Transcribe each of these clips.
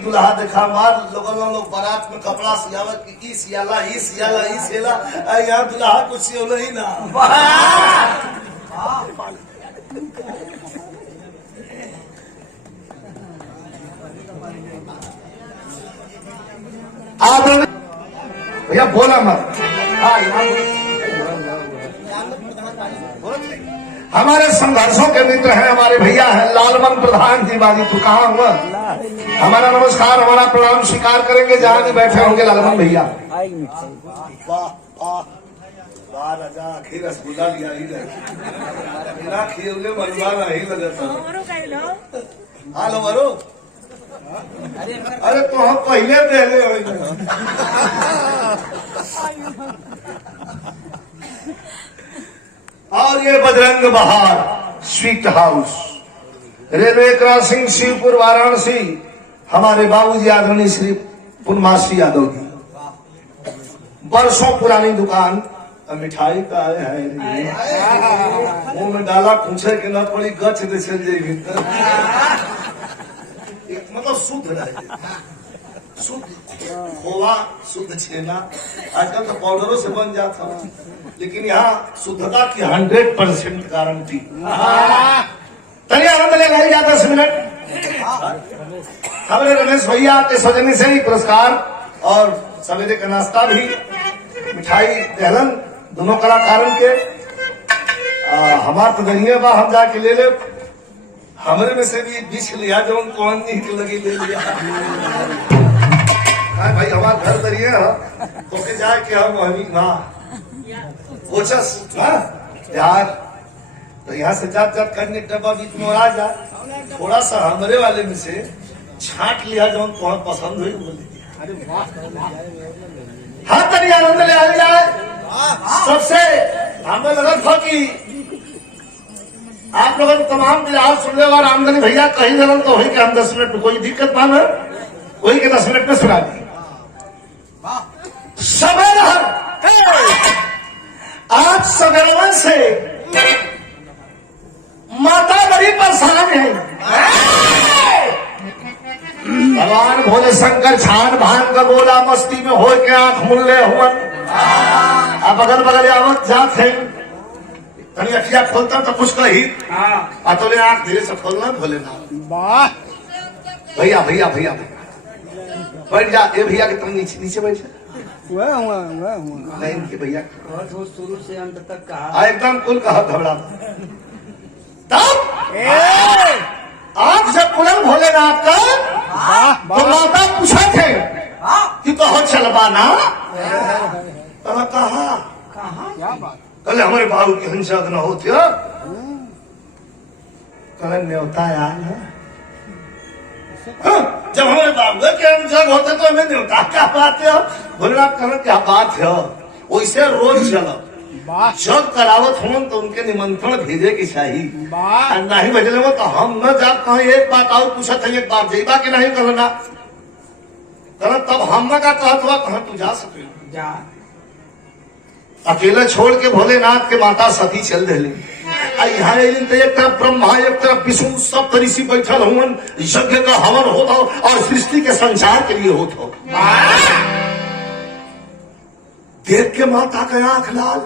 दुल्हा देखा मार लोग बारात में कपड़ा सियावत की ई सियाला ई सियाला ई सियाला यहाँ दुल्हा कुछ सियोला ही ना। आप भैया बोला मत। हमारे संघर्षों के मित्र हैं, हमारे भैया हैं लालमन प्रधान जी बाजी। तू कहाँ हुआ? हमारा नमस्कार, हमारा प्रणाम स्वीकार करेंगे जहाँ भी बैठे होंगे लालमन भैया। वाह वाह वाह राजा, आखिर रसगुल्ला लिया ही बिना खेले मलबा नहीं लगता। हालो बरो अरे तो हम पहले पहले और ये बजरंग बहार sweet house, railway crossing Shivpur वाराणसी, हमारे बाबूजी आदरणीय श्री पुनमासी यादव जी। वर्षों पुरानी दुकान, मिठाई का है मुंह में डाला पूछे कि न पड़ी गच दे चल जाएगी। मतलब शुद्ध रहे, शुद्ध खोवा, शुद्ध छेना। आजकल तो पाउडरों से बन जाता, लेकिन यहाँ शुद्धता की 100% गारंटी। तनी आनंद ले लाई जाता 10 मिनट। हमारे रमेश भैया के सजनी से ही पुरस्कार और सवेरे का नाश्ता भी, मिठाई दहलन दोनों कलाकारन के। हमार तो दरिया बा, हम जाके ले ले। हमारे में से भी 20 लिया जो उनको लगी ले लिया। भाई हमारा घर दरिया तो के जाके हम कोचस यार, तो यहाँ से जात जात करने डब्बा बीच में आ जा, थोड़ा सा हमारे वाले में से छाट लिया जो तुम्हें पसंद हुई बोले। हाँ तरी आनंद ले आ जाए। सबसे हमें लगा था कि आप लोगों ने तमाम बिहार सुन ले और आमदनी भैया कहीं जलन तो वही के हम 10 मिनट में कोई दिक्कत ना है, वही के 10 मिनट में सुना दी। सवेरा आज सवेरा से माता बड़ी परेशान है। भगवान भोले शंकर छान भान का गोला मस्ती में हो के आंख मुल्ले हुआ। अब अगल बगल आवत जात है, तनी अखिया खोलता तो कुछ कही अतोले आंख धीरे से खोलना भोले ना। भैया भैया भैया बैठ जा। ए भैया के तुम नीचे नीचे बैठ जा। नहीं इनके भैया शुरू से अंत तक कहा एकदम कुल कहा घबरा। तब आप जब कुलम भोलेनाथ का तो माता पूछा थे कि तो हो चलबा ना। कहा कल हमारे बाबू की हिंसा न होती हो, कल न्योता यार है। जब हमारे बाबू के हिंसा होते तो हमें न्योता क्या बात है? भोलेनाथ कहना क्या बात है? वैसे रोज चलो जब करावत हो तो उनके निमंत्रण भेजे की चाहिए। नहीं भेजले वो तो हम न जा। कहा एक बात और पूछा था, एक बात जेबा के नहीं करना कहना, तब हम का कहत हुआ कहा तू जा सके जा। अकेले छोड़ के भोलेनाथ के माता सती चल दिली। यहाँ तो एक तरफ ब्रह्मा एक तरफ विष्णु सब ऋषि बैठल हुन, यज्ञ का हवन होता और सृष्टि के संचार के लिए होता। देख के माता का आंख लाल,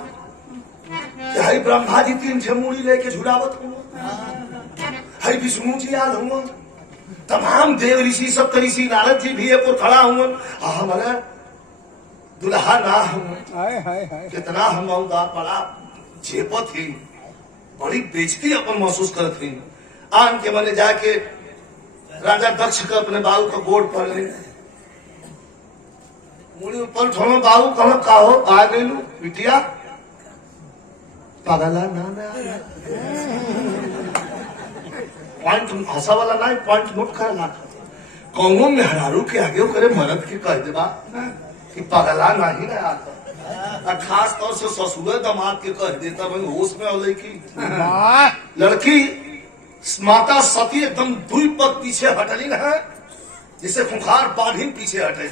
हई ब्रह्मा जी 3 ठे मूड़ी लेके झुलावत हुआ, हई विष्णु जी आल हुआ, तमाम देव ऋषि सब ऋषि नारद जी भी एक और खड़ा हुआ। हमारा दुल्हा ना हम कितना हम बड़ा झेपत थी, बड़ी बेइज्जती अपन महसूस करत थी। आन के मैंने जाके राजा दक्ष का अपने बाबू का गोड़ पर ले मुड़ी ऊपर ठोनो। बाबू कहा का हो आ गई बिटिया पागला ना पॉइंट हंसा वाला ना, पॉइंट नोट करना। कौनों में हरारू के आगे करे मरद के कह देबा कि पगला नहीं ना आता। खास तौर से ससुर दामाद के कह देता भाई होश में हो की लड़की माता सती एकदम 2 पग पीछे हटली ना, जिसे खुखार बाढ़ी पीछे हटे।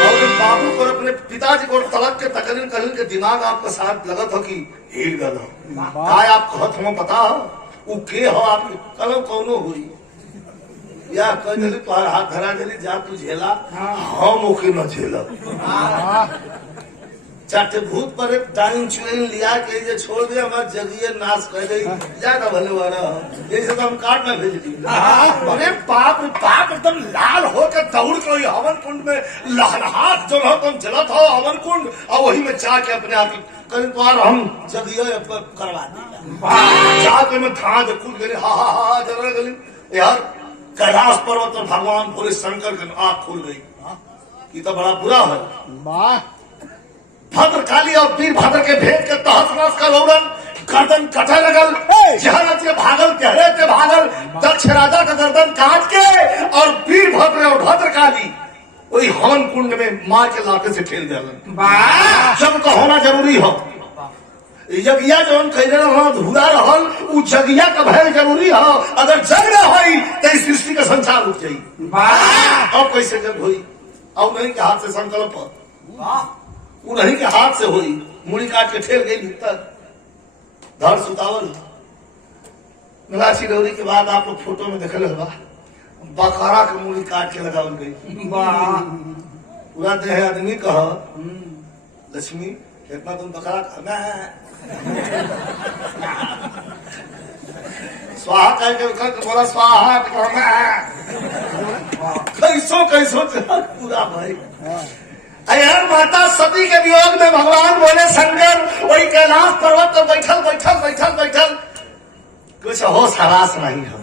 और बाबू को अपने पिताजी को तलक के तकलीन कलिन के दिमाग आपका साथ लगत हो कि हिल गल हो। काय आप कहत हो पता हो वो के हो आपके कलम कौनो हुई या कह दिली तोहर हाथ धरा दिली जा तू झेला हम ओके न झेलब चाटे भूत पर एक टाइम चुन लिया के जे छोड़ दे हमार जगिए नाश कर दे ज्यादा भले वाला जैसे तो हम काट में भेज दी अरे बाप रे बाप एकदम लाल होकर दौड़ के वही हवन कुंड में लहरात जो हो तुम जला था हवन कुंड और वही में जाके अपने आप कहीं तो हम जगिए करवा दी जाके में था जो कूद गए हा जरा गली यार कैलाश पर्वत और भगवान भोले शंकर की आंख खुल गई ये तो बड़ा बुरा है भद्रकाली और वीर भद्र के भेद के तहत रस का लौड़न गर्दन कटे लगल जहरत के भागल कहरे के भागल दक्ष राजा का गर्दन काट के और वीर भद्र और भद्रकाली वही हवन कुंड में मार के लाते से ठेल दिलन जब का होना जरूरी हो यज्ञा जो हम कह रहे धुरा रहल उ जगिया का भय जरूरी हो अगर जग न होई तो इस सृष्टि का संसार उठ जाई अब कैसे जग होई अब नहीं के हाथ से संकल्प उन्हीं के हाथ से हुई मुड़ी काट के ठेल गई भीतर धड़ सुतावल मिला चिरौरी के बाद आप लोग फोटो में देखल होगा बकरा के मुड़ी काट के लगावल गई पूरा देह आदमी कह लक्ष्मी इतना तुम बकरा खाना है स्वाहा करके बोला स्वाहा कैसो कैसो पूरा भाई अयर माता सती के वियोग में भगवान बोले शंकर वही कैलाश पर्वत पर बैठल कुछ होश हरास नहीं है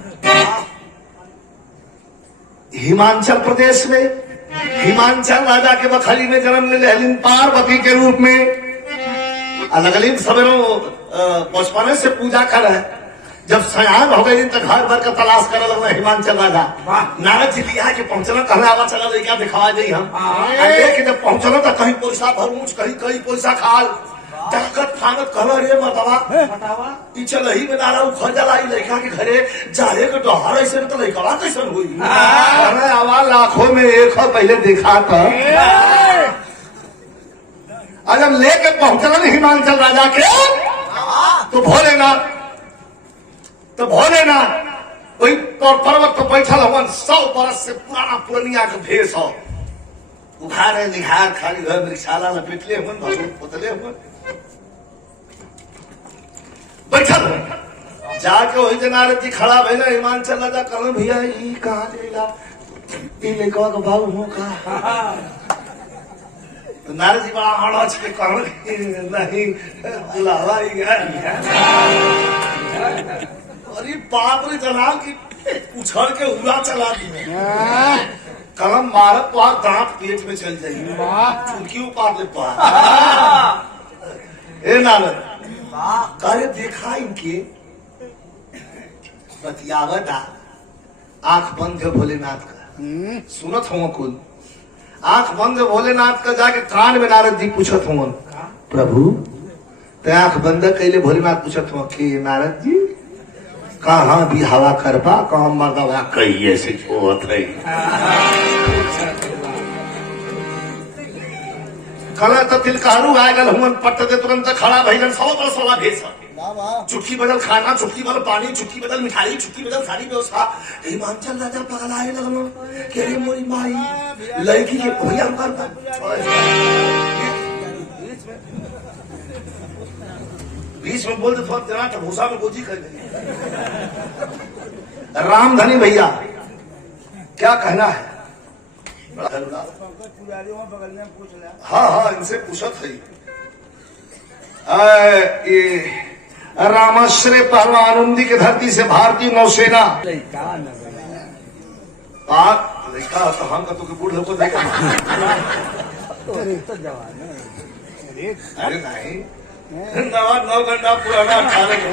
हिमाचल प्रदेश में हिमाचल राजा के बखरी में जन्म ले लेलिन पार्वती के रूप में अलग अलग सवेरों बचपने से पूजा कर है जब सयान हो गई तो घर भर का तलाश करे लगना हिमाचल राजा नारद जी लिया के पहुंचना कहना आवा चला लड़का दिखवा दे हम लेकिन जब पहुंचना तो कहीं पैसा भरूच कहीं पैसा खाल ताकत फानत कहला रे मतवा बतावा ई चलही में नारा उखड़ जाला ई लड़का के घरे जाए के डहर ऐसे तो लड़का कैसन हुई अरे आवा लाखों में एक हो पहले देखा था जब लेके पहुंचना हिमाचल राजा के तो भोलेनाथ वही पर्वत पर बैठल हवन 100 बरस से पुराना पुरनिया के भेष हो उघारे निघार खाली घर वृक्षाला लपेटले हवन भगवान पोतले हवन बैठल जाके वही जे नारद जी खड़ा भइल हिमाचल राजा कहलन भैया ई कहां लेला ई लड़का का बाबू हो का तो नारद जी बड़ा हड़च के कहलन नहीं बुलावा ही गया अरे बाप रे जलाल की उछल के उड़ा चला दी कलम मारत तो दांत पेट में चल जाएगी चुटकी उपार ले पा ए नारद करे देखा इनके बतियावता आंख बंद है भोलेनाथ का सुनत हो कुल आंख बंद है भोलेनाथ का जाके कान में नारद जी पूछत हो प्रभु ते आंख बंद कैले भोलेनाथ पूछत हो कि नारद जी कहाँ भी हवा करबा कहाँ मर्दवा कहिए से होत है कला तो तिलकारू आ गल हुन पट दे तुरंत खड़ा भइलन 100 बरस वाला भेष चुटकी बदल खाना चुटकी बदल पानी चुटकी बदल मिठाई चुटकी बदल सारी व्यवस्था हिमाचल राजा पगला आए लगलो के रे मोरी माई लड़की के भैया बीच में बोल दे थोड़ा तेरा भूसा में गोजी कर रामधनी भैया क्या कहना है हाँ इनसे पूछत है ये रामाश्रय परमानंदी के धरती से भारतीय नौसेना पाक लड़का तो हम का तो बूढ़ को देखा अरे नहीं 9 घंटा पुराना 18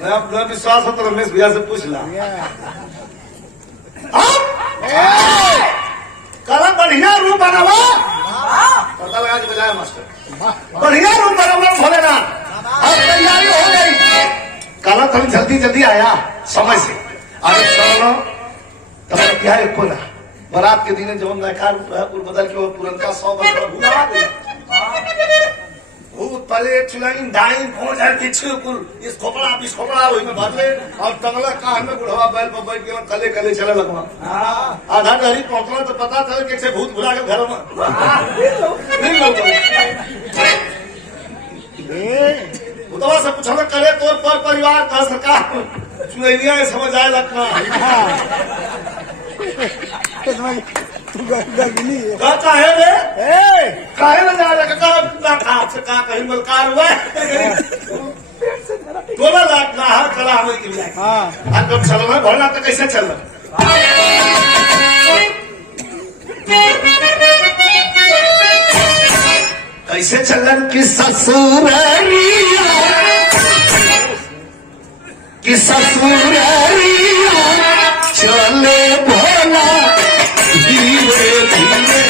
मैं अपना विश्वास हो तो रमेश भैया से पूछ ला कल बढ़िया रूप बनावा पता लगा बजाय मास्टर बढ़िया रूप बनावा भोलेनाथ अब तैयारी हो गई कल तुम जल्दी आया समय से अरे चलो तब क्या है को ना बारात के दिन जो नकार बदल के वो पुरनका 100 बरस भूला भूत प्रेत चुलाइन डाइन पहुंच जाए पीछे कुल इस खोपड़ा वही में भर ले और टंगला कान में बुढ़वा बैल पर बैठ के कले कले चले लगवा आधा डहरी पहुंचला तो पता चल के से भूत भुला के घर में नहीं लोग भूतवा से पूछला करे तोर पर परिवार का सरकार चुलैनिया समझ आए लगना कहता है रे काहे ना जा रहा का से का कहीं मलकार हुआ तोला लाख ना हर कला हमें के लिए हां अब चलना भरना तो कैसे चलना कैसे चलन की ससुरिया चले भोला धीरे धीरे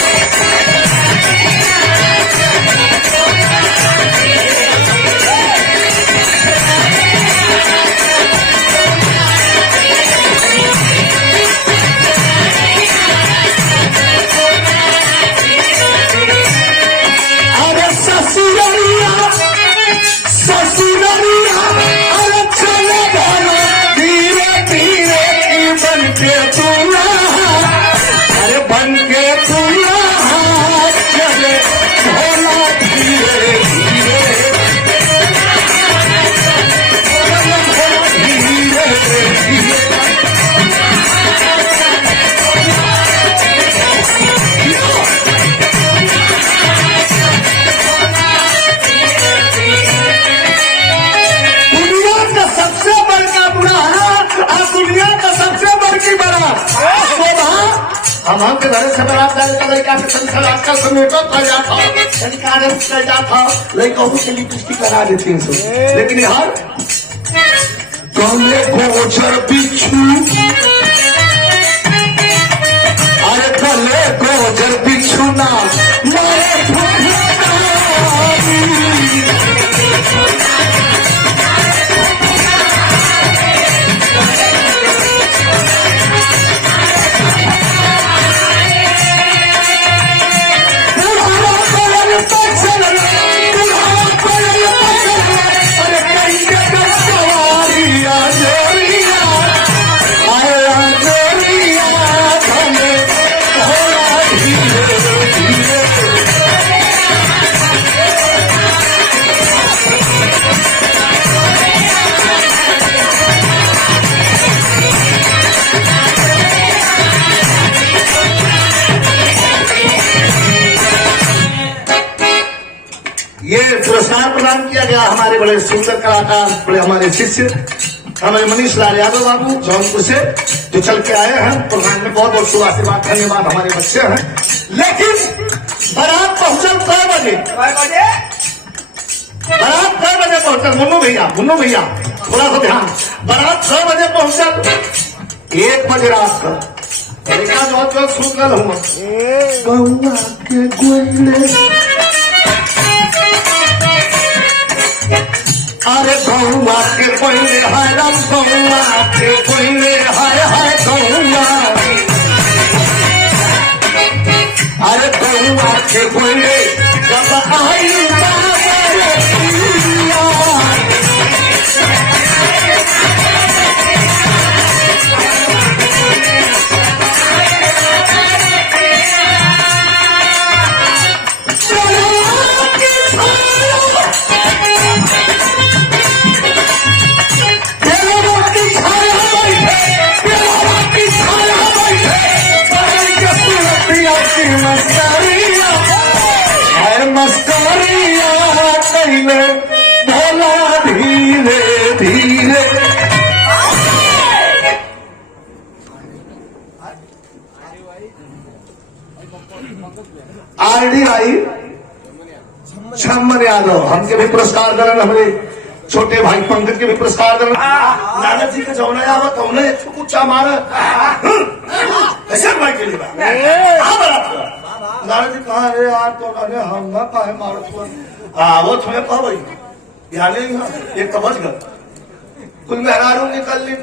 अरे ससुरिया अरे चले भोला धीरे धीरे बन के तूना अरे बन के तूना चले भोला धीरे धीरे दुनिया का सबसे बड़का बुरा है और दुनिया का सबसे बड़की बड़ा हम के घर से बरात डाल कर लड़का के संसार आजकल समेटो कर जाता संस्कार कर जाता लड़का को के लिपस्टिक लगा देती हैं लेकिन यार कमले गोचर बिच्छू अरे कमले गोचर बिच्छू ना मारे ये पुरस्कार प्रदान किया गया हमारे बड़े सुंदर कलाकार बड़े हमारे शिष्य हमारे मनीष लाल यादव बाबू जौनपुर से जो चल के आए हैं प्रोग्राम में बहुत बहुत शुभ आशीर्वाद धन्यवाद हमारे बच्चे हैं लेकिन बारात पहुंचल कई बजे बारात कई बजे पहुंचल मुन्नू भैया थोड़ा सा ध्यान बारात 6 बजे पहुंचल 1 बजे रात का बहुत सूत गल हुआ गौआ के गोइले अरे गौआ के कोयले हाय राम गौआ के कोयले हाय हाय गौआ अरे गौआ के कोयले जब आई मस्करिया कहले भोला धीरे धीरे आरडी आई छम्मन यादव हमके भी पुरस्कार करन हमारे छोटे भाई पंकज के भी पुरस्कार करन नाना जी के जौना आवत हमने कुचा मार कैसे भाई के लिए नाना जी कहा रे यार तो कहने हम ना काहे मारत हुआ वो तुम्हें कहा भाई ध्यान एक तो बच गया कुल मेहरारू निकल ली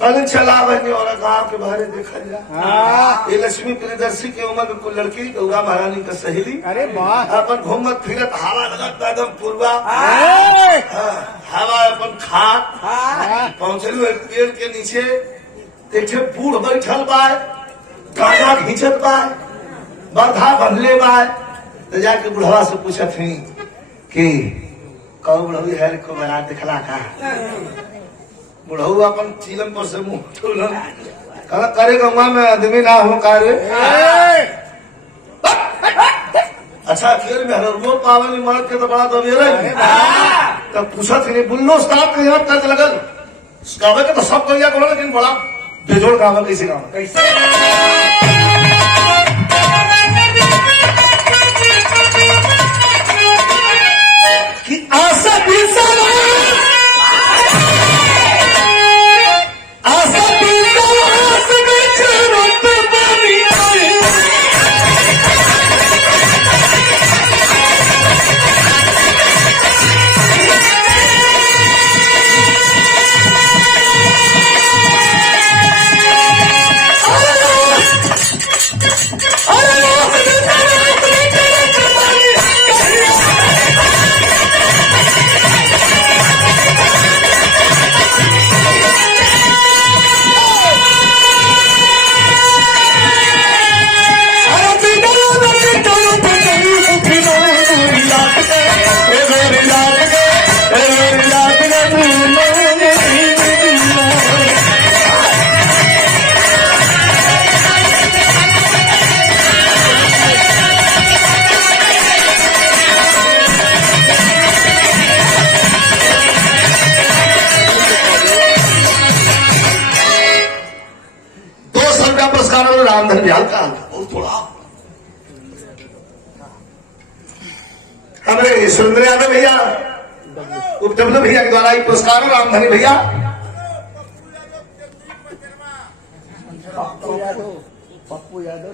कल चला बहनी और गाँव के बाहर देखा जा। ये लक्ष्मी प्रियदर्शी के उम्र में कोई लड़की गौरा महारानी का सहेली। अरे वाह। अपन घूमत फिरत हवा लगत एकदम पूर्वा। हवा अपन खात पहुंचल पेड़ के नीचे एक बूढ़ बैठल बा, गाना घींचत बा, बरधा बंधले बा। तो जाके बुढ़वा से पूछत ही कि कौ बुढ़वी है को बना दिखला का। बुढ़ऊ अपन चीलन पर से मुंह ठोलन कहला करे गंगा में आदमी ना हो कार्य। अच्छा खेल में हरमोर पावन मर्द के तो बड़ा दबेरे तब पूछत नहीं बुल्लो स्टाफ के याद तक लगल गावे के तो सब कर करो लेकिन बड़ा बेजोड़ गावे कैसे गावे कैसे कि आशा भी रामधन बिहार का बहुत थोड़ा हमारे सुरेंद्र यादव भैया उपडब्ल्यू भैया के द्वारा ये पुरस्कार रामधनी भैया पप्पू यादव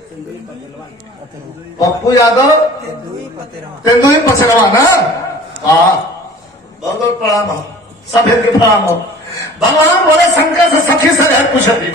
तेंदुई पचलवा ना। हाँ बहुत बहुत प्रणाम हो सब के प्रणाम हो। भगवान बोले शंकर से सखी से है पूछती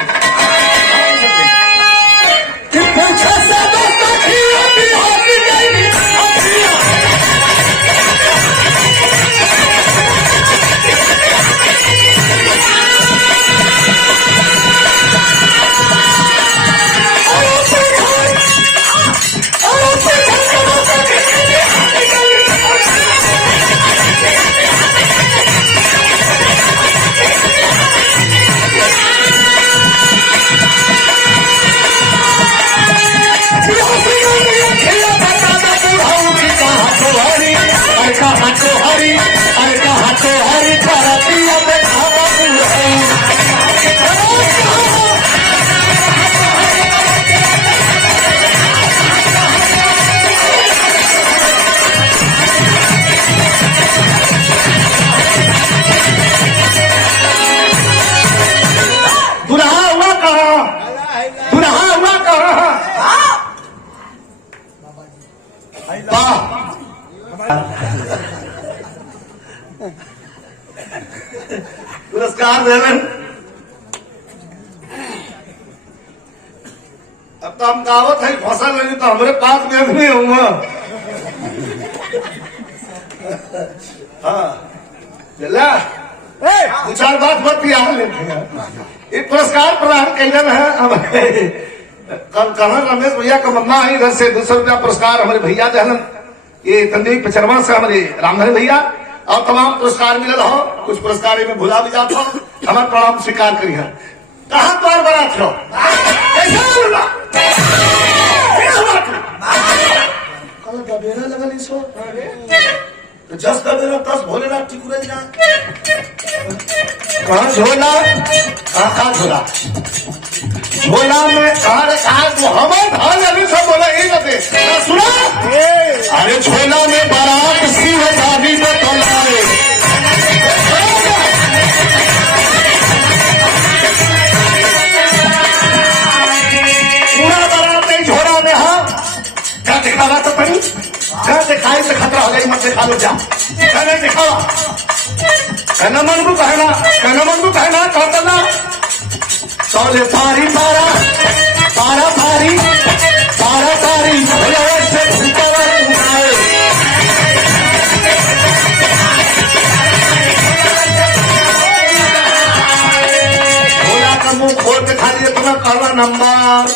पुरस्कार देलन। अब तो हम गावत है फसल नहीं तो हमारे पास में नहीं होगा। हाँ चला दो चार बात बतिया लेते हैं। ये पुरस्कार प्रदान कैलन है हमारे कमर रमेश भैया का मम्मा है इधर से 200 रुपया पुरस्कार हमारे भैया दहलन ये तंदुई पचरवा से हमारे रामधनी भैया और तमाम पुरस्कार मिलल हो। कुछ पुरस्कार में भुला भी जाता हो हमारे प्रणाम स्वीकार करी है। कहाँ द्वार बना थो कल दबेरा लगल इसो तो जस दबेरा तस भोलेनाथ टिकुरल जा कहाँ झोला कहाँ झोला झोला में कहा जो हमारे धान अभी सब बोला ये कहते सुना अरे झोला में बारात शिव दादी में तलाए पूरा बारात नहीं झोला में। हाँ क्या दिखावा तो पड़ी क्या दिखाई से खतरा हो गई मत दिखा लो जा क्या नहीं दिखावा कहना मन को कहना कहना कह करना चौले तारी तारा तारा तारी तारा तारी भैया से भूतवा उठाए भोला का मुंह खोल के खाली इतना कहना नंबर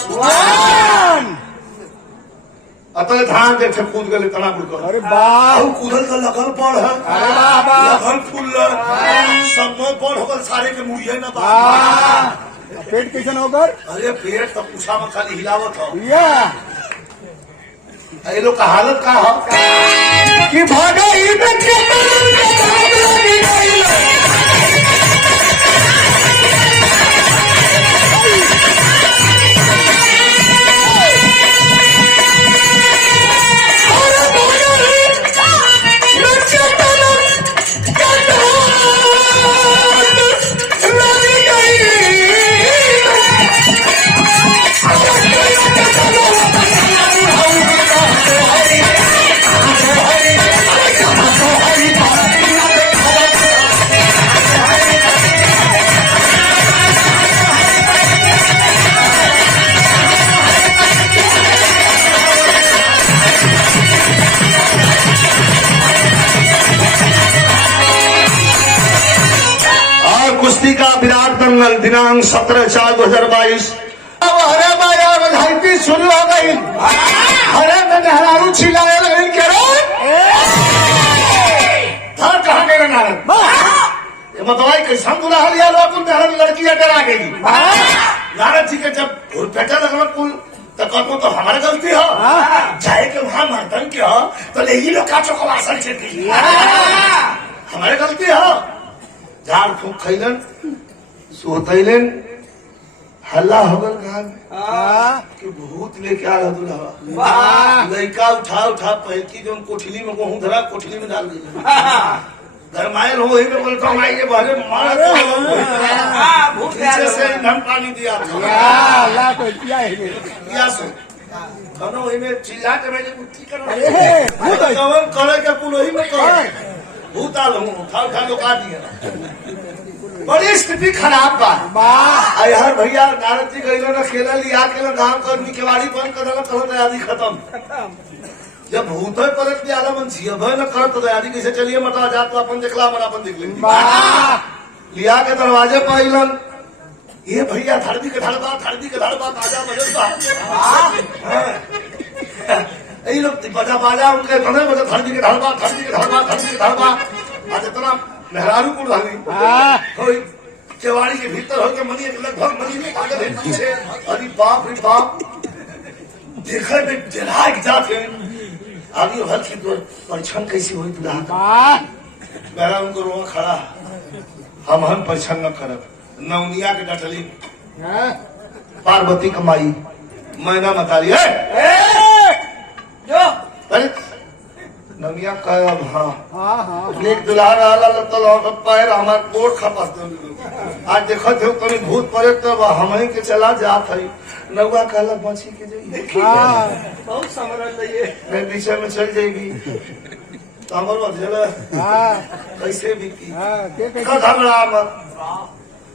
अतः धान देखे कूद गए इतना बुड़कर अरे वाह कूदल का लगल पड़ है अरे वाह वाह लगल फूल सब में पड़ होकर सारे के मुड़िए न बात वाह पेट कैसन होकर अरे पेट तो पूछा में खाली हिलावत हो या ये लोग का हालत का हो कि भागा कुश्ती का विराट दंगल दिनांक 17/4/2022 अब हरे बाया बधाई शुरू हो गई हरे में नहरारू छिलाए लगे के धर कहाँ गए नारद ये बताइए कैसा दुल्हा लिया लो कुल नारद लड़की डरा गई नारद जी के जब घुरपेटा लगल कुल तो कहते तो हमारे गलती हो चाहे कि वहां मर्दन के हो तो ले ही लोग का चौकवासन छेती हमारे गलती हो झाड़ फूक खैलन सोतैलन हल्ला हो गल गाँव में कि भूत लेके आ रहा दुल्हा लड़का उठा उठा पहलकी जो कोठली में को धरा कोठली में डाल दी गरमायल हो वही में बोलता हूँ आइए बहरे मारा नीचे से ईंधन पानी दिया सो खाना वही में चिल्ला के मैंने कुत्ती करो करे के कुल वही में करो भूत आल हूँ उठा उठा लुका दिया बड़ी स्थिति खराब बा हर भैया नारद जी गई ना खेला लिया के गांव कर केवाड़ी बंद कर कहो तैयारी खत्म जब भूत परत भी आला मन जिया भय न करत तो तैयारी कैसे चलिए मटा जात तो अपन देखला मन अपन देख ले लिया के दरवाजे पर अइलन ये भैया धरती के धड़बा ताजा बजता यही लोग बजा बाजा उनके धने बजा धरती के धड़बा आज इतना मेहरारू को डाली केवाड़ी के भीतर हो के मनी लगभग मनी में पागल है पीछे अरे बाप रे बाप देखे में जला जाते आगे हर की परीक्षण कैसी हुई तुला मेरा उनको रोआ खड़ा हम परीक्षण न करब नवनिया के डटली पार्वती कमाई मैना मतारी है अरे नवनिया कह अब हाँ एक दुल्हा रहा पैर हमारे कोट खपस आज देखत हो कभी भूत पड़े तब हम ही के चला जात है नौआ कहला बची के जाइए बहुत समझ मैं पीछे में चल जाएगी तो हमारे बदल कैसे बीती घबरा मत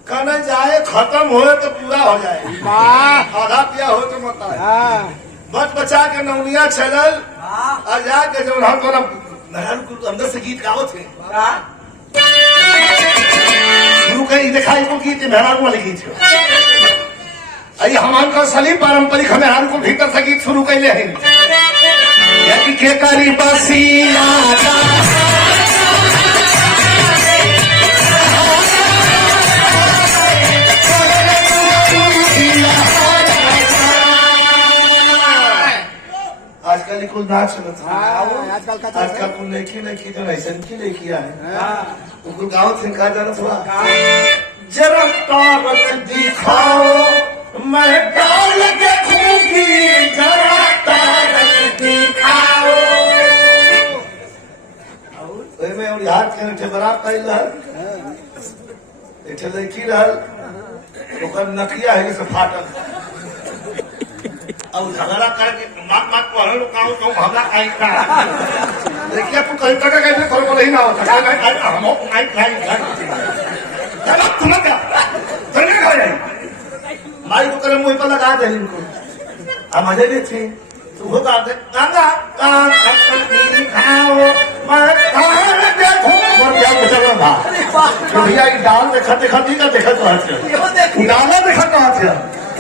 कहना जाए खत्म हो तो पूरा हो जाए आधा पिया हो तो मत बच बचा के नवनिया चलल और जाके जब हम थोड़ा अंदर से गीत गाओ थे शुरू कहीं दिखाई को गीत मेहरारू वाले गीत आई हमारे सलीम पारंपरिक मेहरारू को भीतर से गीत शुरू कैले हैं के करी बसिया आजकल कुल नाच आजकल कुल लेखी जो ऐसा की लेखिया है तो कुल गाँव से कहा जाना थोड़ा जरा ताकत दिखाओ मैं डाल देखूंगी जरा ताकत दिखाओ में और यार के बड़ा कैल एक लड़की रहल ओकर नकिया है से फाटल अब झगड़ा करके माक पढ़ल काऊ तो हमरा आई का देखिए तू कहीं तक कैसे खोल को नहीं ना होता हम आई चलो तुम क्या चलने का है माई को करे मुंह पर लगा दे इनको हम मजे भी थे तो वो गाते गंगा कान अपनी खाओ मैं खान देखो और क्या पूछा था तो भैया ये डाल देखा देखा ठीक है देखा तो हाथ डाला देखा तो हाथ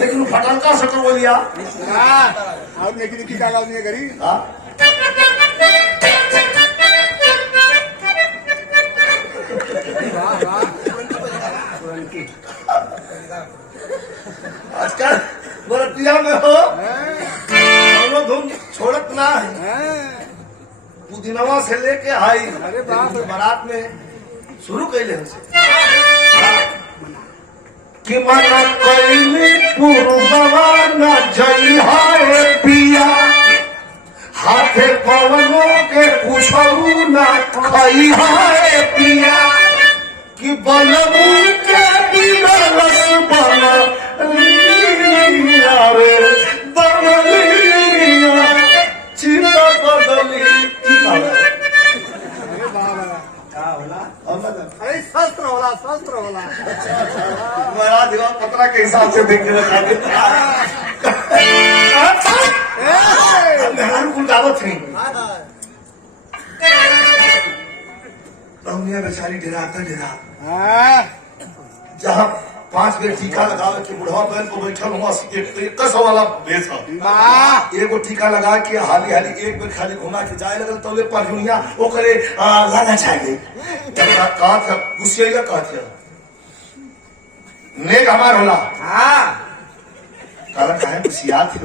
लेकिन फटल का शक्ल बोलिया और लेकिन की क्या नहीं करी आजकल बरतिया में हो दोनों धूम छोड़त ना है पुदीनवा से लेके आई अरे बाप रे। बारात में शुरू कैले कि मन कैली पूर्ववा न जई है पिया हाथे पवनों के पूछऊ न खई है पिया कि बनमू के बिना रस बन रे बनलिया चिता बदली की अरे बाबा अरे शस्त्र होला मेरा दिवा पत्रा के हिसाब से देख के रखा मेहरारू कुल दावत थी दुनिया बेचारी डेरा जहाँ 5 बेर टीका लगावे के बुढ़वा बहन को बैठल हुआ 100 वाला भेस एगो टीका लगा के हाली हाली एक बेर खाली घुमा के जाए लगल तौले पर दुनिया वो करे लाना चाहिए कहा था गुस्सेला कहा था नेक हमार होला कारण काहे गुस्सियात थे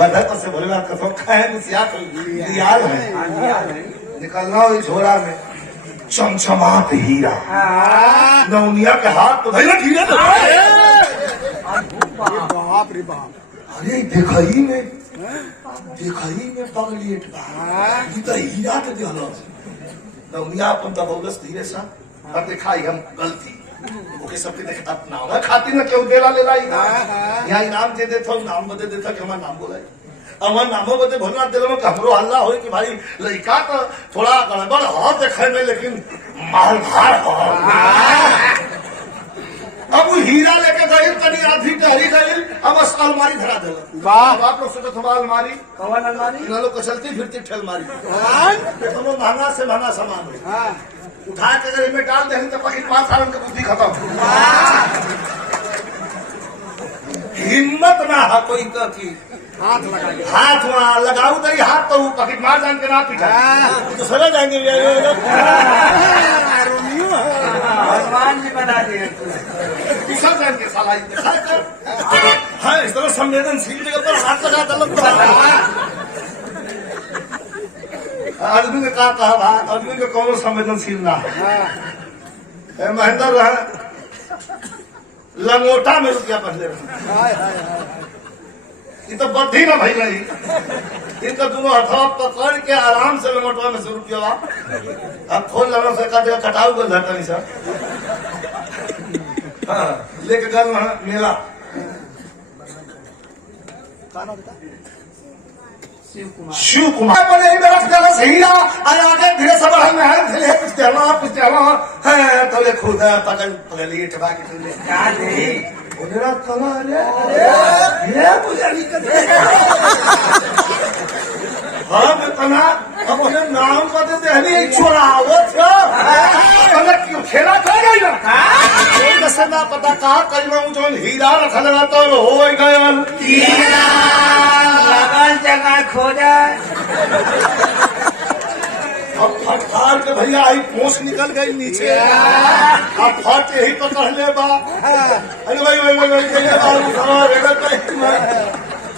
बदत से भोलेला कथो काहे गुस्सियात दियाल है निकलना हो झोला में चमचमात हीरा नौनिया के हाथ तो भाई ना हीरा तो बाप रे बाप अरे देखई में पगलिएट ये तो हीरा तो दिहलो नौनिया अपन दबौलस धीरे सा और दिखाई हम गलती ओके सबके देख अपना ना खाती ना क्यों देला ले लाई यहाँ इनाम दे देता नाम बदे देता कि हमारा नाम बोला अमर नामों बदे भोलनाथ दिल में हमरो हल्ला हो कि भाई लड़का तो थोड़ा गड़बड़ हो देखे में लेकिन मालधार हो अब वो हीरा लेके गई कनी आधी टहरी गई हम अलमारी धरा दिला वाह आप लोग सोचो तुम्हारा अलमारी कौन अलमारी इन लोग को चलती फिरती ठेल मारी तो महंगा से महंगा सामान हो उठा के अगर इनमें डाल देंगे तो पकड़ 5 साल की बुद्धि खत्म हिम्मत ना है कोई की हाथ लगा के हाथ वहाँ लगाऊ तो हाथ तो पकड़ मार जान के ना पिटा तो सजा जाएंगे रोमियो भगवान जी बना दिए पिसा जान के साला दिखा कर हाँ इस तरह संवेदनशील जगह पर हाथ लगा गलत आदमी ने कहा भाई आदमी का कौन संवेदनशील ना है महेंद्र लंगोटा में रुपया पहले ये तो बद्धी ना भाई नहीं इनका दोनों हथवा पकड़ के आराम से लंगोटवा में 100 रुपया अब खोल लगा से का कटाऊ को धरता नहीं सर हाँ लेके गल मेला शिव कुमार बोले मेरा गला सही रहा आगे धीरे सब में है कुछ देना है तो ले खुद पकड़ लिए टबा के तुमने क्या दे मेरा कला ये पुजारी का हाँ मैं कना अब उन्हें नाम बदल दे हनी चुरावत है क्यों खेला कर गई ना कैसे ना पता कहा कल मैं जो हीरा रखा लगा तो हो गया लगन जगह खो जाए अब फटकार के भैया आई पोंछ निकल गई नीचे अब फट यही पकड़ ले बा अरे भाई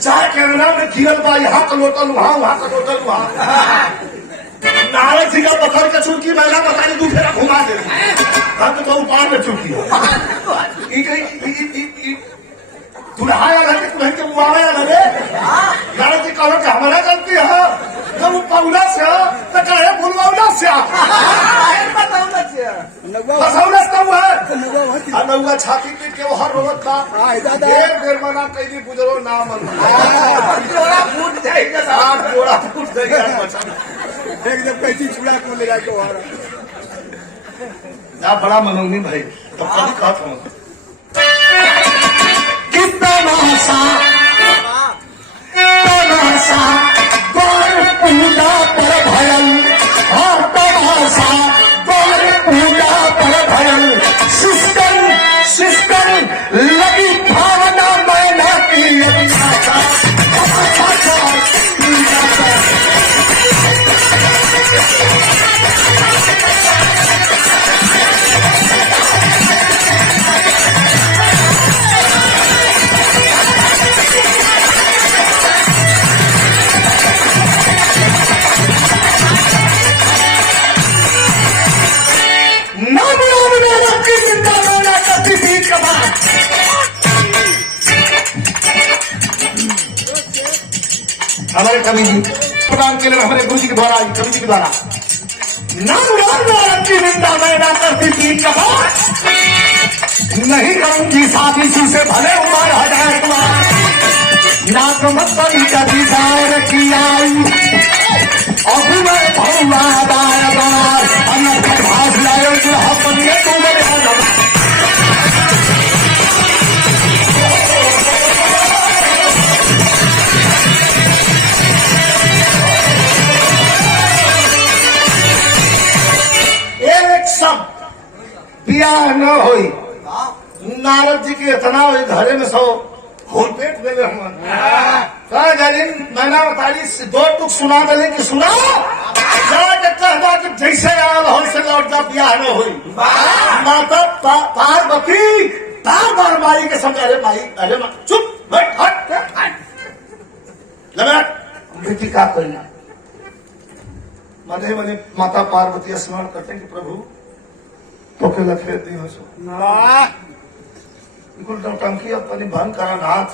चाय के नाम में गिरल बा यहाँ का लोटल वहाँ का लोटल वहाँ नारद जी का पकड़ के चुटकी महिला बता दी दूसरा घुमा दे हम तो ऊपर में चुटकी दुल्हा लगे तुम्हें के मुआवे लगे नारद जी कहो कि हमारा गलती है जब वो पौला से तो कहे बुलवाउला से फसौला से है नौवा छाती पीट के वो हर रोवत बा देर मना कैदी गुजरो ना मन जोड़ा फूट जाएगा जोड़ा फूट जाएगा एकदम कैसी छुड़ा को ले जाके वहां ना बड़ा मनोंगी भाई तब कभी कहता हूँ तमाशा तमाशा गौर पूजा पर भयल हाँ तमाशा गौर पूजा पर भयल सिस्टम सिस्टम लगी भावना मैना की अभिलाषा तमाशा हमारे कवि जी प्रदान के लिए हमारे गुरु जी के द्वारा कवि जी के द्वारा की निंदा मैं ना करती थी कबार नहीं करूंगी शादी से भले उम्र 1000 कुमार ना तो मत करी कभी गायर की आई अब मैं भौवा बार बार अन्य भाग लायो जो हपन ये तू मेरे हदम बियाह न होई नारद जी के इतना हुई घरे में सो होल पेट गए हम मैंने बताई 2 टुक सुना दे कि सुनाओ कि जैसे आयल होल से लौट जा बियाह न होई माता पार्वती बार बार माई के समझ अरे माई चुप बैठ हट बेटी का करना मने मने माता पार्वती स्मरण करते कि प्रभु तो के लखेर दी हो सो बिल्कुल टंकी अब पानी भन करा नाथ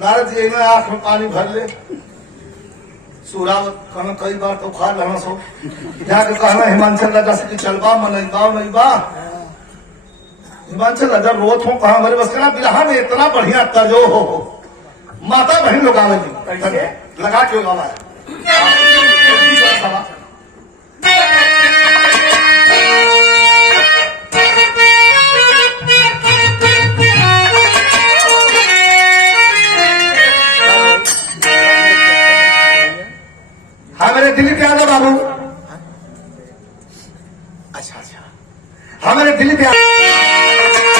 नारद जी में आंख में पानी भर ले सूरावत कहना कई बार तो खा लेना सो जाके कहना हिमांचल राजा से चलबा मनईबा नईबा हिमांचल राजा रोत हो कहा हमारे बस कहना बिरहा में इतना बढ़िया तजो हो माता बहन लोग आवे लगा क्यों गावा हमारे दिलीप यादव बाबू अच्छा हमारे दिलीप यादव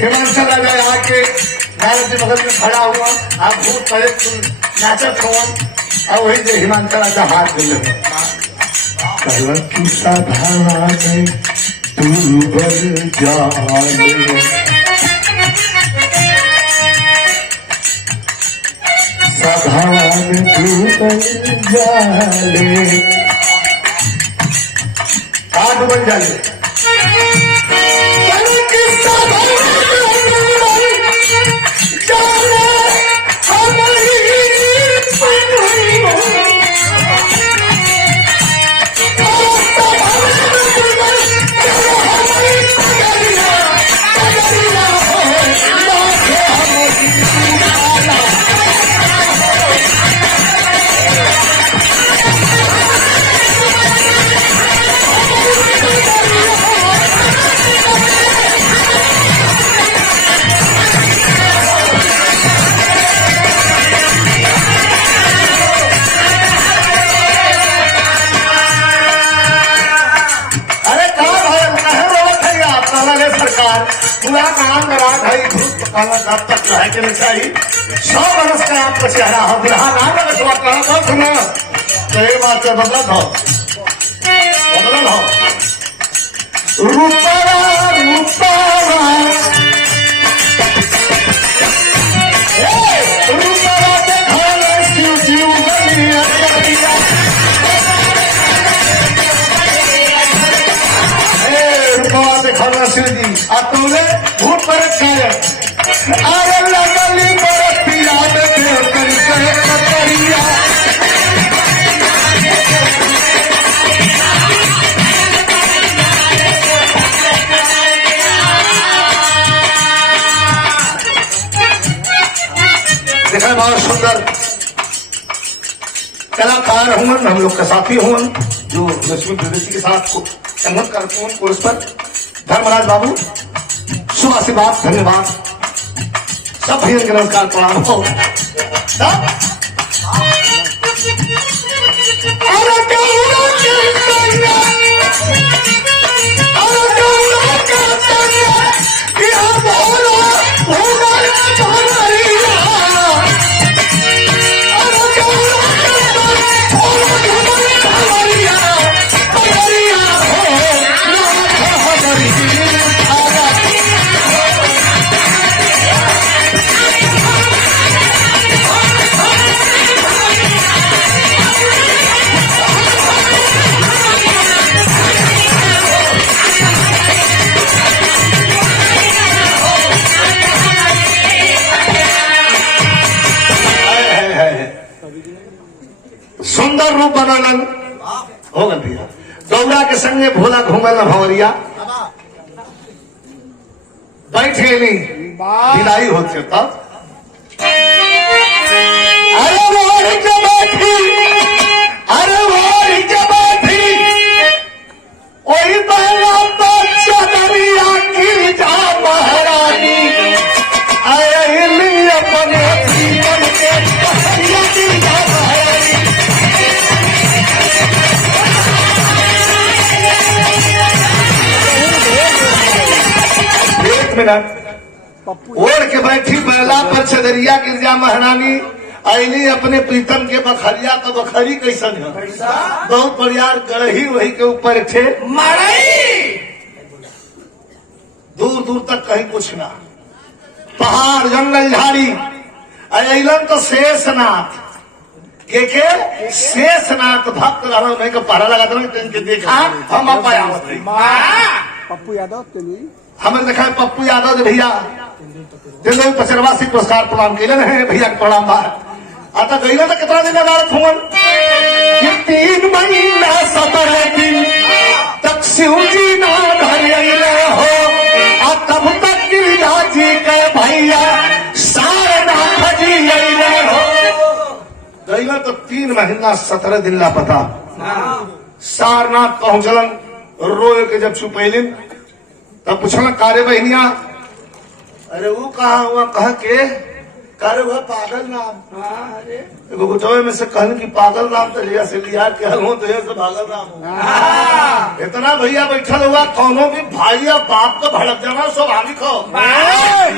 हिमांचल राजा आके नारद जी बगल में खड़ा हुआ आप भूत करे नाचत कौन और वही जो हिमांचल राजा हाथ दिले की सभा में तू बल जाने सभा में तू बल जाने आठ बन जाने पूरा काम करा भाई धूप पाला तब तक रह के नहीं चाहिए। 100 बरस का आपका चेहरा हो, बुढ़ा ना लगे तो आप कहना बहुत सुना तो एक बात से बदल हो रूपारा रूपारा रूपारा देखा शिव शिव बलिया रूपारा देखा शिव जी आ तुमने भूत पर खाया आरे लगली बरत पिया देखे करके कतरिया देखा बहुत सुंदर कलाकार हुए हम लोग के साथी हुए जो लक्ष्मी प्रदेशी के साथ संगत करते हैं पुरुष पर धर्मराज बाबू शुभ आशीर्वाद धन्यवाद सब भैया के नमस्कार प्रणाम हो सुंदर रूप बनलन हो गल भैया दौरा के संगे भोला घूमल भंवरिया बैठ गई विदाई होते तब अरे वही जब बैठी वही पहला बच्चा दरिया की जा महारानी अरे अपने जीवन के पहरिया की जा महारानी मिनट ओढ़ के बैठी बेला पर छदरिया गिरजा महारानी आईली अपने प्रीतम के बखरिया का बखरी कैसन है बहुत बढ़िया गढ़ही वही के ऊपर थे दूर दूर तक कहीं कुछ ना पहाड़ जंगल झाड़ी अलन तो शेषनाथ के शेषनाथ भक्त रहा नहीं का पहरा लगा था देखा हम आप पप्पू यादव हमें देखा है पप्पू यादव जो भैया जिन्होंने 85 पुरस्कार प्रदान किए हैं भैया के प्रणाम बाहर आता गई तो कितना दिन अदालत हुआ 3 महीना 17 दिन तक शिव जी ना घर हो तब तक गिरिजा जी के भैया सारनाथ जी हो गई तो 3 महीना 17 दिन लापता सारनाथ पहुंचलन रोए के जब छुपैलिन तब पूछल कारे बहनिया अरे वो कहा हुआ कह के कारे हुआ पागल नाम एगो गुटवे में से कहन कि पागल नाम तो लिया से लिया के हल हो तो से पागल नाम हो इतना भैया बैठल हुआ कौनो भी भाई या बाप को भड़क जाना स्वाभाविक हो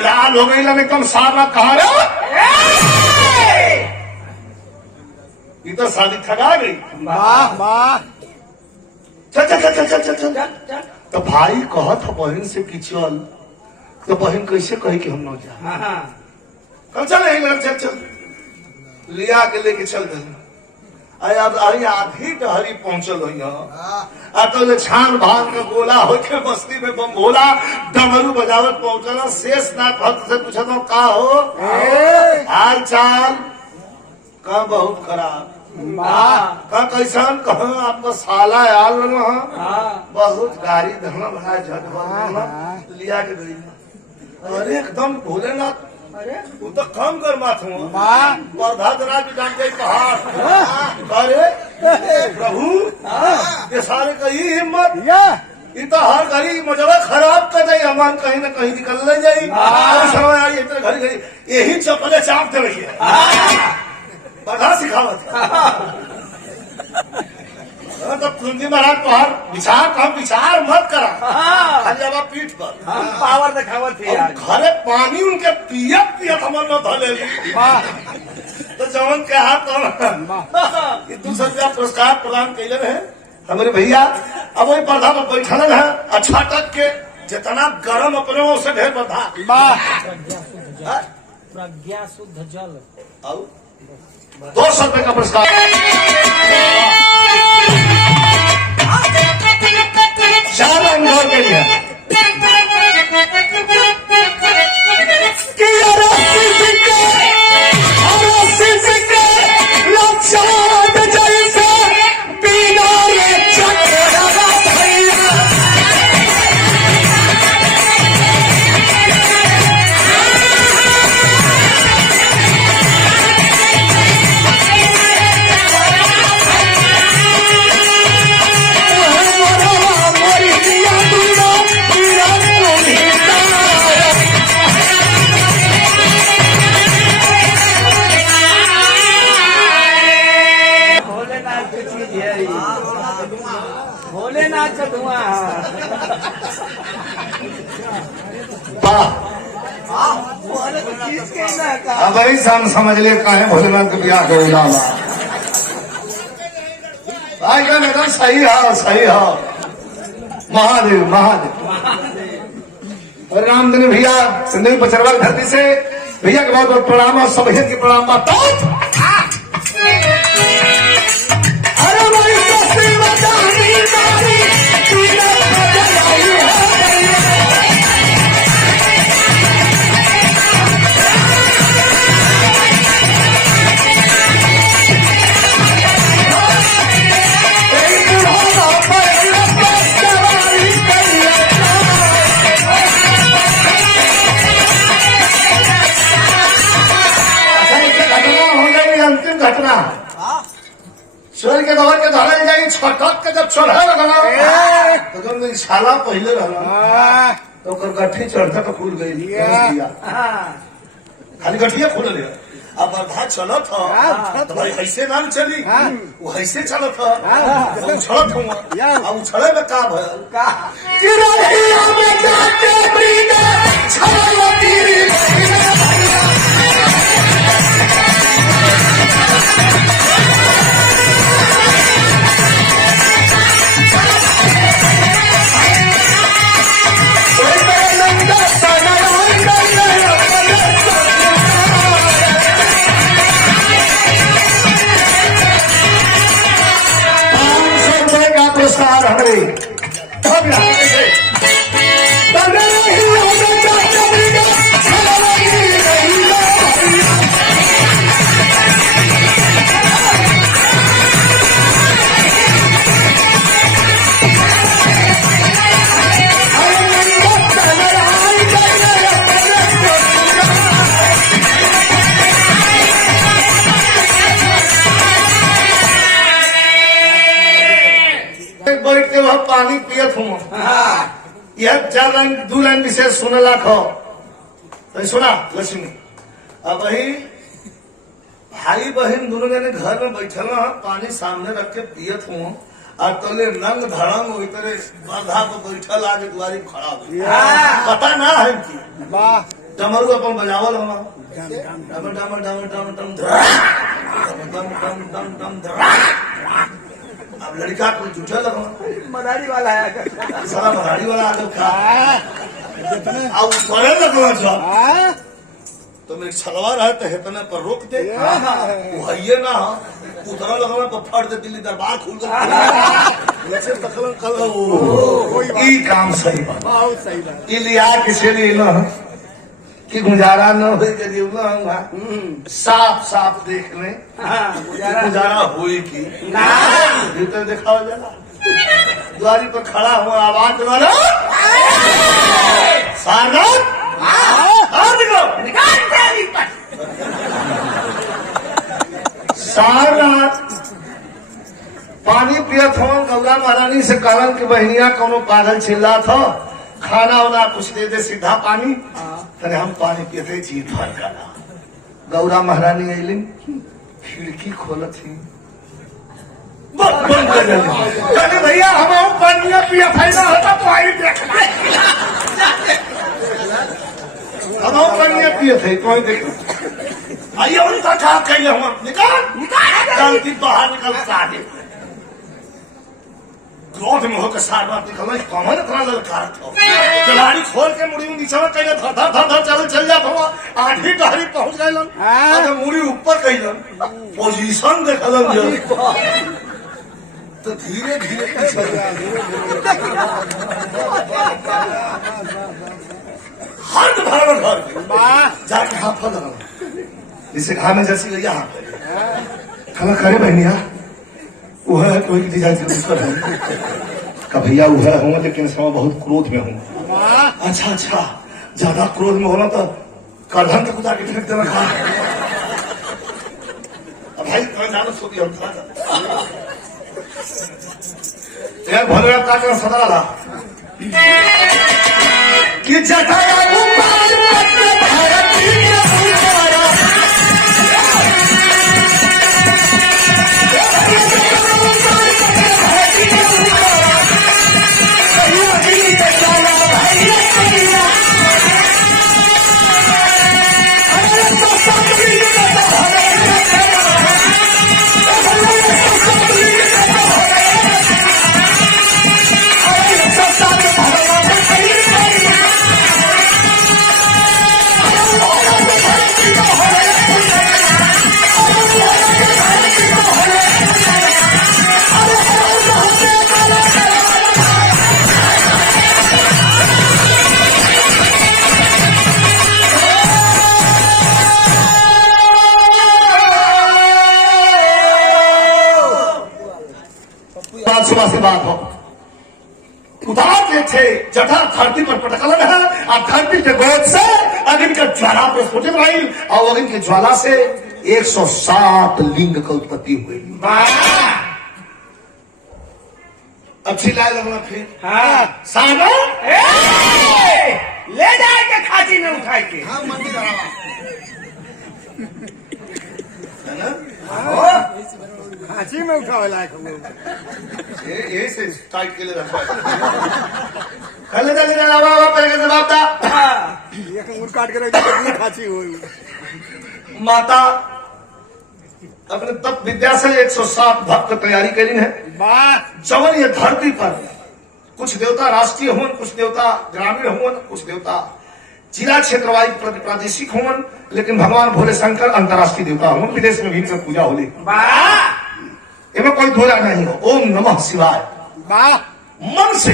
लाल हो गई एकदम सारा कहा ये तो शादी ठगा गई चल चल चल चल चल चल चल तो भाई कहत बहन से कि चल तो बहन कैसे कही कि हम न जा कल चल चल चल लिया के लेके चल गए आधी डहरी पहुंचल हो तो छान भाग का गोला होके बस्ती में बम भोला डमरू बजावत पहुंचल शेषनाथ भक्त से पूछा तो का हो हाल चाल का बहुत खराब का कैसन कहा आपका साला आल बहुत गाड़ी धरना बना झट लिया के गई अरे एकदम भोलेनाथ वो तो कम कर मात हूँ राज भी जान गई पहाड़ अरे प्रभु ये सारे का ही हिम्मत ये तो हर घड़ी मजबा खराब कर जाये अमान कहीं न कहीं निकल ले जाये इतने घड़ी घड़ी यही चपले चाप दे रही है बड़ा सिखावत तो कुंजी महाराज पहाड़ विचार कम विचार मत करा खाली अब पीठ पर हम पावर दिखावत थे और यार घरे पानी उनके पियत हमर न धले वाह तो जवन के हाथ वाह ये 200 रुपया पुरस्कार प्रदान कैले रहे हमारे भैया अब वही पर्दा पर बैठल है अच्छा तक के जितना गरम अपने से ढेर बता वाह प्रज्ञा शुद्ध जल 200 रुपये का पुरस्कार चार अंगोर के लिए भोलेनाथ की चीज है ये। भोलेनाथ का धुआं चीज के ना का अब वही शाम समझ ले कहे भोलेनाथ के ब्याह के इलावा भाई का मैदान सही है महादेव और रामधन भैया सिंधु बचरवा धरती से भैया के बहुत बहुत प्रणाम और सब भैया के प्रणाम बात अरे भाई सस्ती बचानी मारी अंतिम घटना सूर्य के दौर के धरल जाई छटक के जब चढ़े लगना तो जब मेरी छाला पहले रहला तो ओकर गठ्ठी चढ़ता तो खुल गई खाली गठिया खुल गया अब बरधा चलत हो तो भाई ऐसे ना चली वो ऐसे चलत हो उछलत हो अब उछले में का भयल का कि रहिया में जाके ब्रीना छाला तीरी पुरस्कार हमारे बैठ के वह पानी पियत हूँ यह 4 लाइन 2 लाइन विशेष सुने लाख हो तो सुना लक्ष्मी अब वही भाई बहन दोनों जने घर में बैठल ना पानी सामने रख के पियत हूँ और तले नंग धड़ंग वही तरह बरधा पर बैठल आगे दुआरी खड़ा हो पता ना है कि वाह डमरू अपन बजावल हो डम डम डम डम डम डम डम डम डम डम अब लड़का को जुटल लगा मदारी वाला है सारा मराठी वाला आकर खा अब करे लगना सब तो मेरे छलवार है तो हेतने पर रोक दे वो है ना उतरा लगना तो फट दे दिल्ली दरबार खुल गया वैसे तकलन कल ई काम सही बात बहुत सही बात ई लिया किसी लिए ना कि गुजारा न हो गरीब ना साफ साफ देख ले गुजारा हुई की भीतर दिखाओ जरा द्वारी पर खड़ा हुआ आवाज वाला सारा सारा पानी पियत हो गौरा महारानी से कारण की बहनिया कोनो पागल चिल्ला था खाना वाना कुछ दे दे सीधा पानी अरे हम पानी पियते जीत भर गया गौरा महारानी अलिन खिड़की खोलत ही बंद कर भैया हम पनिया पिया फायदा होता तो आई देखना हम पनिया पिए थे कोई देख आइए उनका कहा कहीं हम निकाल निकाल बाहर निकल सारे क्रोध में होकर सार बात निकल कमर इतना ललकारत हो कलाड़ी खोल के मुड़ी नीचे में कहीं धर धर धर धर चल जाता हुआ आधी डहरी पहुंच गए अगर मुड़ी ऊपर कहीं पोजीशन देखलन जो तो धीरे धीरे पीछे हाथ भर भर जाके हाथ फल लगा जिसे घा में जैसी गई हाथ खला करे बहनिया वो है कोई डिजाइन है का भैया वो है हूँ लेकिन इस समय बहुत क्रोध में हूँ अच्छा अच्छा ज्यादा क्रोध में होना तो करधन तक उतार के फेंक देना खा भाई ज्यादा सोती होता यार भले का सदा रहा कि जटाया सुबह से बात हो उदार के थे जटा धरती पर पटकलन है और धरती के गोद से अग्नि का ज्वाला प्रस्फुटित रही और अग्नि की ज्वाला से 107 लिंग का उत्पत्ति हुई अच्छी लाए लगना फिर हाँ सानो ले जाके खाची में उठाए के हाँ मंदिर है ना खांसी में उठावे लायक हम लोग यही से टाइट के लिए रखा है कल चले जाना बाबा पहले के जवाब दा एक मुड़ काट के रख कितनी खांसी हुई माता अपने तप विद्या से 107 भक्त तैयारी करी है जवन ये धरती पर कुछ देवता राष्ट्रीय होन कुछ देवता ग्रामीण होन कुछ देवता जिला क्षेत्रवाइज प्रादेशिक होन लेकिन भगवान भोले शंकर अंतर्राष्ट्रीय देवता होन विदेश में भी इनसे पूजा होली इनमें कोई धोरा नहीं हो ओम नमः शिवाय मन से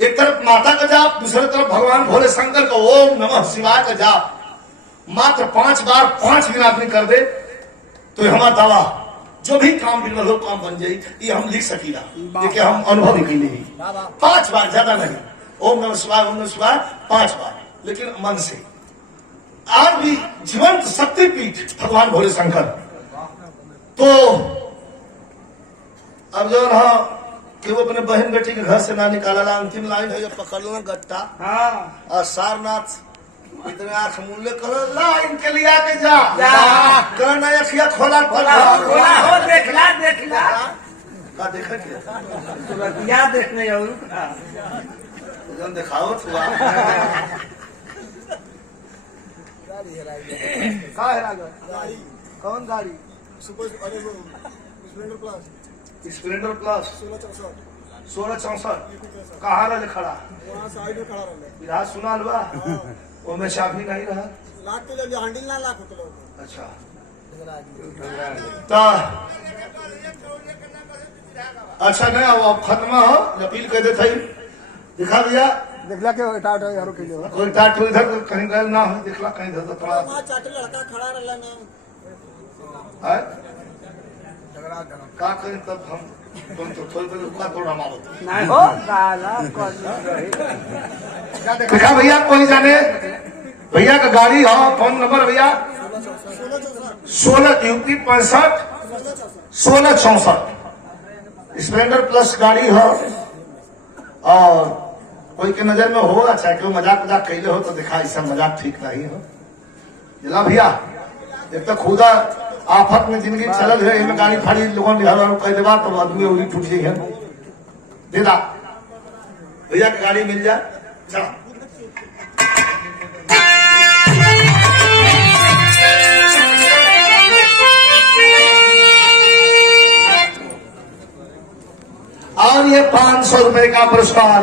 एक तरफ माता का जाप दूसरी तरफ भगवान भोले शंकर का ओम नमः शिवाय का जाप मात्र 5 बार 5 दिन आदमी कर दे तो हमारा दावा जो भी काम बिगड़ हो काम बन जाये ये हम लिख सकीला लेकिन हम अनुभव ही नहीं 5 बार ज्यादा नहीं ओम नमः शिवाय 5 बार लेकिन मन से आज भी जीवंत शक्तिपीठ भगवान भोले शंकर तो अब जो हाँ कि वो अपने बहन बेटी के घर से ना निकाला अंतिम लाइन है पकड़ लो गट्टा और सारनाथ इतने आंख मूल्य करो लाइन के लिए आके जा करना अखिया खोला देखला देखला का देखा क्या तुरंतिया देखने और दिखाओ थोड़ा कौन गाड़ी स्प्लेंडर प्लस 1664 कहाँ रहे खड़ा बिहार सुना लुआ वो में चाबी नहीं रहा अच्छा तो अच्छा नहीं अब खत्म हो अपील कर देते दिखा भैया देखला के टाट यारो के लिए कोई टाट इधर कहीं गए ना हो दिखला कहीं इधर थोड़ा लड़का खड़ा रहला ना का करें तब हम तुम तो थोड़ी देर रुका थोड़ा मारो नहीं हो साला देखा भैया कोई जाने भैया का गाड़ी हो फोन नंबर भैया 16 यूपी 65 1664 स्प्लेंडर प्लस गाड़ी हो और कोई के नजर में होगा चाहे कोई मजाक कैले हो तो देखा ऐसा मजाक ठीक नहीं हो जिला भैया एक तो खुदा आफत में जिंदगी चलल है इनमें गाड़ी फाड़ी लोगों ने कह देवा तो आदमी उड़ी टूट जाइए देदा भैया की गाड़ी मिल जाए चला। और ये 500 रुपए का पुरस्कार